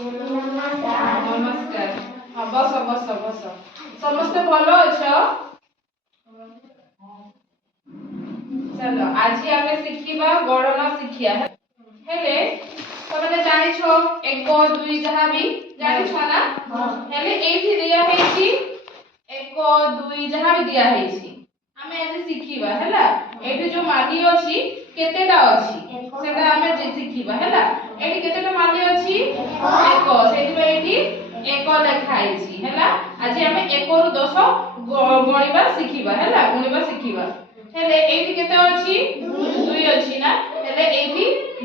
नमस्कार। हाँ बस बस बस समस्ते भल अछ। चलो आज आमे शिखिबा गणना शिखिया हेले तमे जानि छो 1 2 जहा भी जानि छो ना हेले एठी दिया हेची 1 2 जहा भी दिया हेची आमे आज शिखिबा हैला एठी जो माली अछि केतेटा अछि सेटा आमे जे शिखिबा हैला एठी केतेटा माली अछि 1 सेठी पे एठी 1 लेखा हेची हैला आज आमे 1 रु 10 गणिबा शिखिबा हैला गणिबा शिखिबा हेले एठी केते अछि 2 अछि ना हेले एठी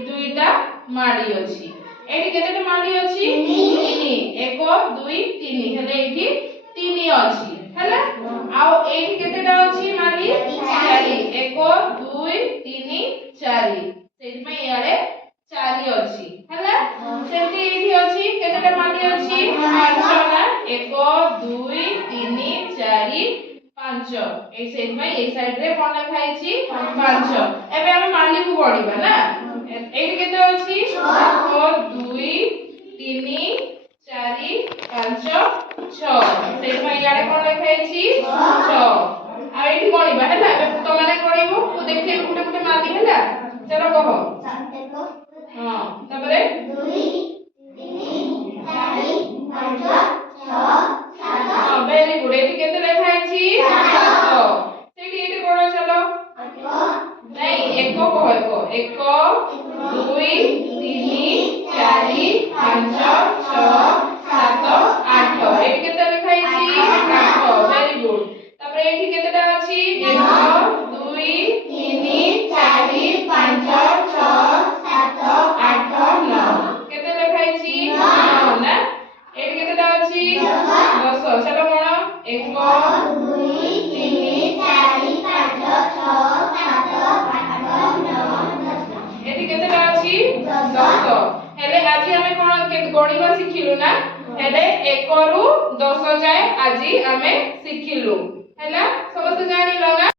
2टा माली अछि एठी केतेटा माली अछि 3 1 2 3 हेले एठी 3 अछि हैला आउ एठी केतेटा अछि माली 4 1 2 3 4 सेठी में यारे 4 अछि हैला सेठी एठी अछि केतेटा माली अछि 5 ना 1 2 3 4 5 ए सेठी में ए साइड रे कोन लिखा हैछि 5 एबे हम माली को गणिबा ना एठी केते अछि 1 2 3 4 5 6 सेठी में यारे कोन लिखा हैछि 6 आ एठी गणिबा हैला एबे तो माने गणिबो को देखिए गुटे गुटे माली हैला चलो कहो हां तबरे 2 3 4 5 6 7 हां वेरी गुड एठी केते लिखा हैछि 7 सेठी एठी कोन चलो नहीं एको कहो एको 1 2 3 4 5 6 7 8 एठी केते लिखा हैछि 8 वेरी गुड तबरे एठी केतेटा अछि 1 2 3 4 5 6 7 8 9 केते लिखा हैछि 9 ना एठी केतेटा अछि 10 चलो कोन 1 2 3 4 5 6 7 8 9 10 एठी केतेटा अछि 10 हेले आज हमें कोन के गणिबा सिखिलु ना हेले 1 रु 10 जाय आज हमें सिखिलु हैला समस्त जानिलो ना।